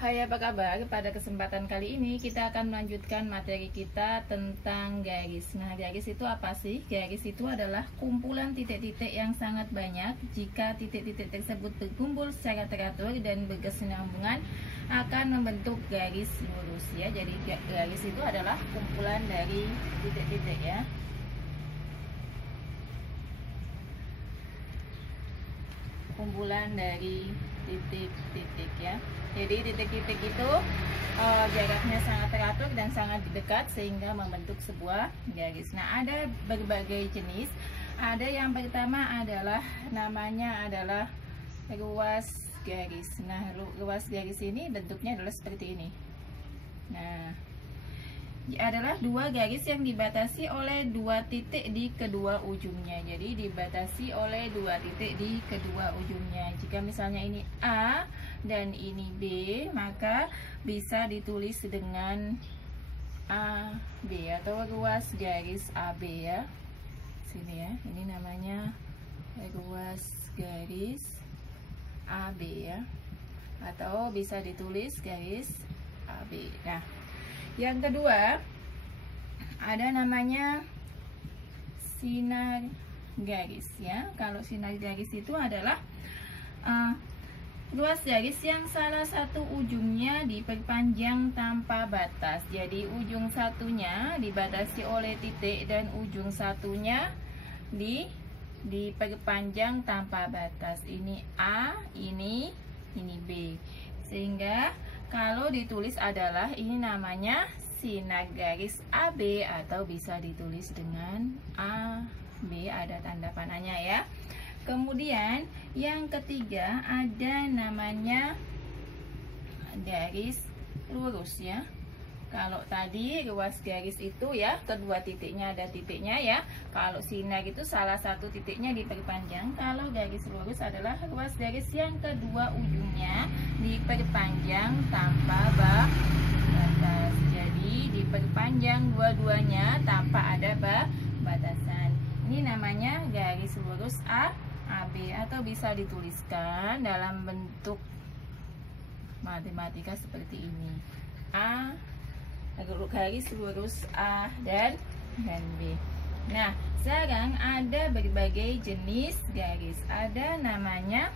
Hai, apa kabar? Pada kesempatan kali ini kita akan melanjutkan materi kita tentang garis. Nah, garis itu apa sih? Garis itu adalah kumpulan titik-titik yang sangat banyak. Jika titik-titik tersebut berkumpul secara teratur dan berkesinambungan akan membentuk garis lurus ya. Jadi garis itu adalah kumpulan dari titik-titik ya. Kumpulan dari titik-titik ya. Jadi titik-titik itu jaraknya sangat teratur dan sangat dekat sehingga membentuk sebuah garis. Nah, ada berbagai jenis. Ada yang pertama adalah namanya adalah ruas garis. Nah, ruas garis ini bentuknya adalah seperti ini. Nah, adalah dua garis yang dibatasi oleh dua titik di kedua ujungnya. Jadi dibatasi oleh dua titik di kedua ujungnya. Jika misalnya ini A dan ini B, maka bisa ditulis dengan AB atau ruas garis AB ya. Sini ya, ini namanya ruas garis AB ya. Atau bisa ditulis garis AB. Nah, yang kedua ada namanya sinar garis ya. Kalau sinar garis itu adalah ruas garis yang salah satu ujungnya diperpanjang tanpa batas. Jadi ujung satunya dibatasi oleh titik dan ujung satunya diperpanjang tanpa batas. Ini A, ini B. Sehingga kalau ditulis adalah ini namanya sinar garis AB atau bisa ditulis dengan AB, ada tanda panahnya ya. Kemudian yang ketiga ada namanya garis lurus ya. Kalau tadi ruas garis itu ya, kedua titiknya ada titiknya ya. Kalau sinar itu salah satu titiknya diperpanjang. Kalau garis lurus adalah ruas garis yang kedua ujungnya diperpanjang tanpa batas. Jadi diperpanjang dua-duanya tanpa ada batasan. Ini namanya garis lurus AB atau bisa dituliskan dalam bentuk matematika seperti ini. Garis lurus A dan B. Nah, sekarang ada berbagai jenis garis. Ada namanya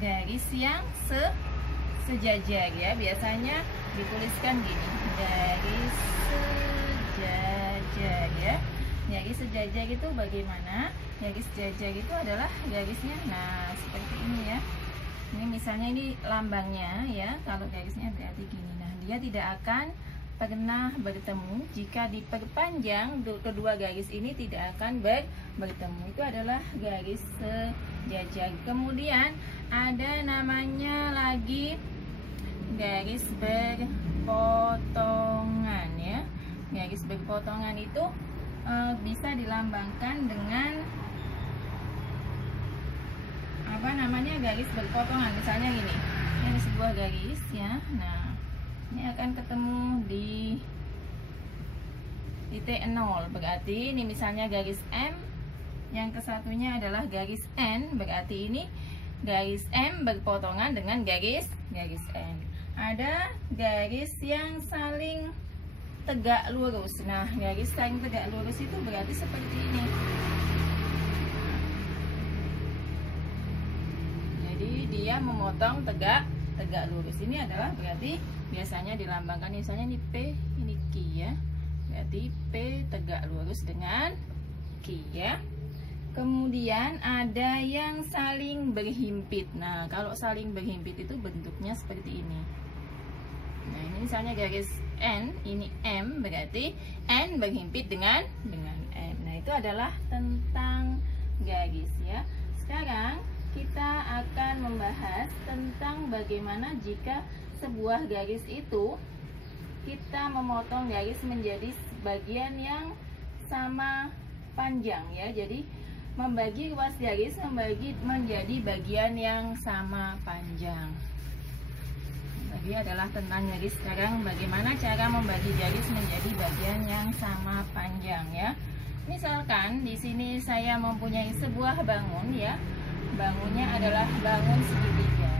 garis yang sejajar ya. Biasanya dituliskan gini, garis sejajar ya. Garis sejajar itu bagaimana? Garis sejajar itu adalah garisnya, nah seperti ini ya. Ini misalnya ini lambangnya ya. Kalau garisnya berarti gini. Nah, dia tidak akan pernah bertemu jika diperpanjang. Kedua garis ini tidak akan bertemu. Itu adalah garis sejajar. Kemudian ada namanya lagi garis berpotongan ya. Garis berpotongan itu bisa dilambangkan dengan apa namanya, garis berpotongan. Misalnya gini, ini sebuah garis ya. Nah, ini akan ketemu di titik 0, berarti ini misalnya garis M, yang kesatunya adalah garis N, berarti ini garis M berpotongan dengan garis N. Ada garis yang saling tegak lurus. Nah, garis saling tegak lurus itu berarti seperti ini. Jadi dia memotong tegak lurus. Ini adalah berarti biasanya dilambangkan misalnya ini P, ini Q ya. Berarti P tegak lurus dengan Q ya. Kemudian ada yang saling berhimpit. Nah, kalau saling berhimpit itu bentuknya seperti ini. Nah, ini misalnya garis N, ini M, berarti N berhimpit dengan M. Nah, itu adalah tentang garis ya. Sekarang kita akan membahas tentang bagaimana jika sebuah garis itu kita memotong garis menjadi bagian yang sama panjang ya. Jadi membagi ruas garis menjadi bagian yang sama panjang. Tadi adalah tentang garis. Sekarang bagaimana cara membagi garis menjadi bagian yang sama panjang ya. Misalkan di sini saya mempunyai sebuah bangun ya. Bangunnya adalah bangun segitiga.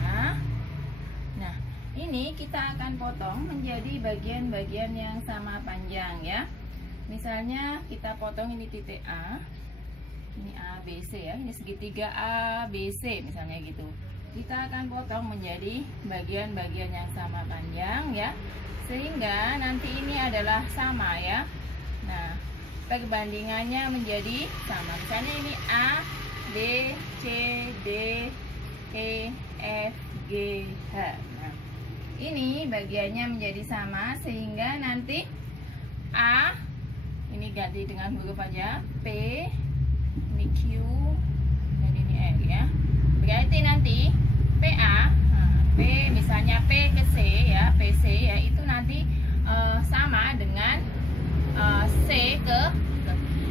Nah, ini kita akan potong menjadi bagian-bagian yang sama panjang ya. Misalnya kita potong ini titik A, ini A, B, C ya, ini segitiga A, B, C misalnya gitu. Kita akan potong menjadi bagian-bagian yang sama panjang ya, sehingga nanti ini adalah sama ya. Nah, perbandingannya menjadi sama. Misalnya ini A, B, C, D, E, F, G, H. Nah, ini bagiannya menjadi sama sehingga nanti A ini ganti dengan huruf aja, P, ini Q, dan ini R ya. Berarti nanti PA, P misalnya P ke C ya, PC ya, itu nanti sama dengan C ke P.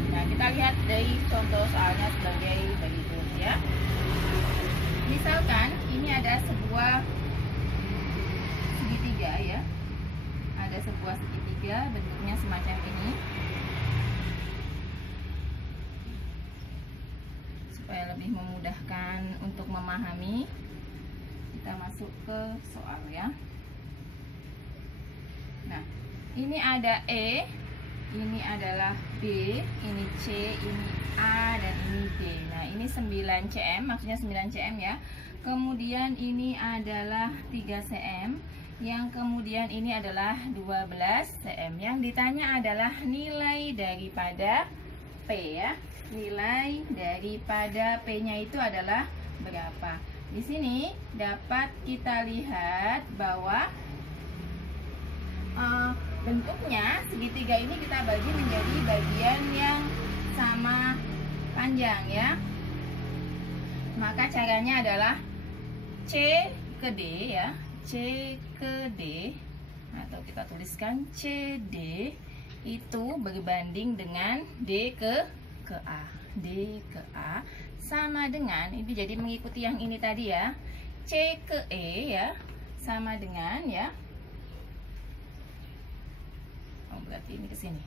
Nah, kita lihat dari contoh soalnya sebagai berikut ya. Misalkan ini ada sebuah segitiga ya, ada sebuah segitiga bentuknya semacam ini. Supaya lebih memudahkan untuk memahami, kita masuk ke soal ya. Nah, ini ada E, ini adalah B, ini C, ini A, dan ini D. Nah, ini 9 cm, maksudnya 9 cm ya. Kemudian ini adalah 3 cm, yang kemudian ini adalah 12 cm. Yang ditanya adalah nilai daripada P ya. Nilai daripada P-nya itu adalah berapa? Di sini dapat kita lihat bahwa bentuknya segitiga ini kita bagi menjadi bagian yang sama panjang ya. Maka caranya adalah C ke D ya, C ke D, atau kita tuliskan CD itu berbanding dengan D ke A. D ke A sama dengan, ini jadi mengikuti yang ini tadi ya, C ke E ya, sama dengan ya, oh berarti ini ke sini,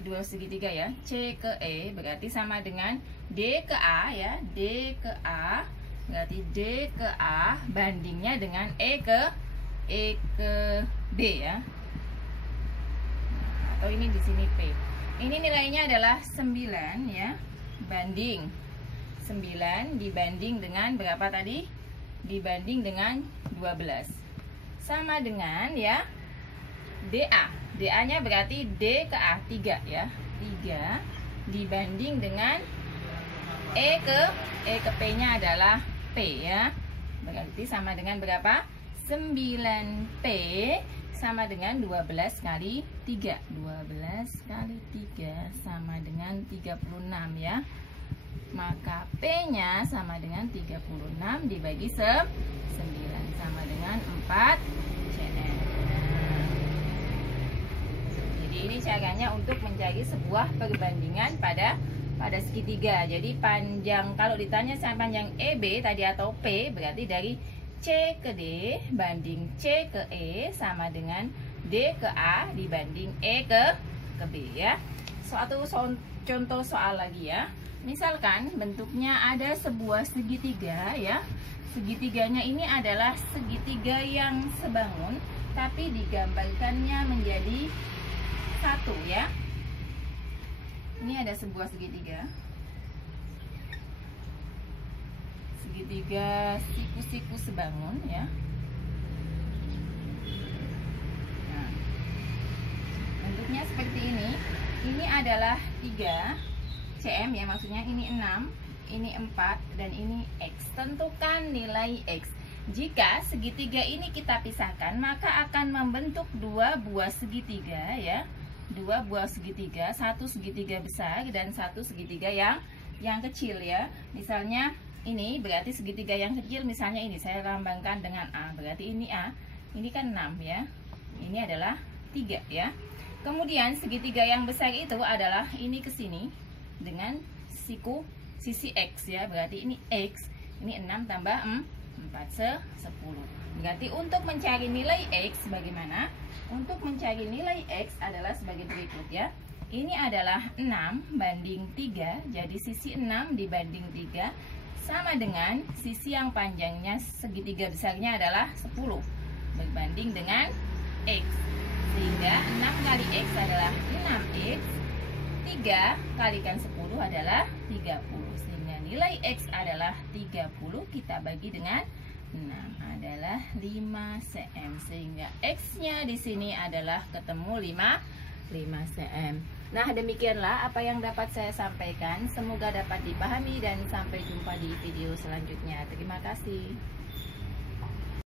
kedua segitiga ya, C ke E berarti sama dengan D ke A ya, D ke A berarti D ke A bandingnya dengan E ke B ya, atau ini di sini P. Ini nilainya adalah 9 ya, banding 9 dibanding dengan berapa tadi? Dibanding dengan 12. Sama dengan ya DA. DA-nya berarti D ke A 3 ya. 3 dibanding dengan E ke P-nya adalah P ya. Berarti sama dengan berapa? 9P sama dengan 12 kali 3. 12 kali 3 sama dengan 36 ya. Maka P-nya sama dengan 36 dibagi 9 sama dengan 4 cm. Jadi ini caranya untuk mencari sebuah perbandingan pada segitiga. Jadi panjang, kalau ditanya panjang EB tadi atau P, berarti dari C ke D banding C ke E sama dengan D ke A dibanding E ke B ya. Suatu contoh soal lagi ya. Misalkan bentuknya ada sebuah segitiga ya. Segitiganya ini adalah segitiga yang sebangun, tapi digambarkannya menjadi satu ya. Ini ada sebuah segitiga. Segitiga siku-siku sebangun ya. Nah, bentuknya seperti ini. Ini adalah 3 cm ya, maksudnya ini 6, ini 4, dan ini X. Tentukan nilai X. Jika segitiga ini kita pisahkan, maka akan membentuk dua buah segitiga ya. Dua buah segitiga, satu segitiga besar dan satu segitiga yang kecil ya. Misalnya ini berarti segitiga yang kecil, misalnya ini saya lambangkan dengan A, berarti ini A, ini kan 6 ya, ini adalah 3 ya. Kemudian segitiga yang besar itu adalah ini ke sini dengan sisi X ya, berarti ini X, ini 6 tambah 4 10. Berarti untuk mencari nilai X bagaimana? Untuk mencari nilai X adalah sebagai berikut ya. Ini adalah 6 banding 3, jadi sisi 6 dibanding 3 sama dengan sisi yang panjangnya segitiga besarnya adalah 10. berbanding dengan X. Sehingga 6 kali X adalah 6X. 3 kalikan 10 adalah 30. Sehingga nilai X adalah 30. Kita bagi dengan 6 adalah 5 cm. Sehingga X-nya di sini adalah ketemu 5 cm. Nah, demikianlah apa yang dapat saya sampaikan. Semoga dapat dipahami dan sampai jumpa di video selanjutnya. Terima kasih.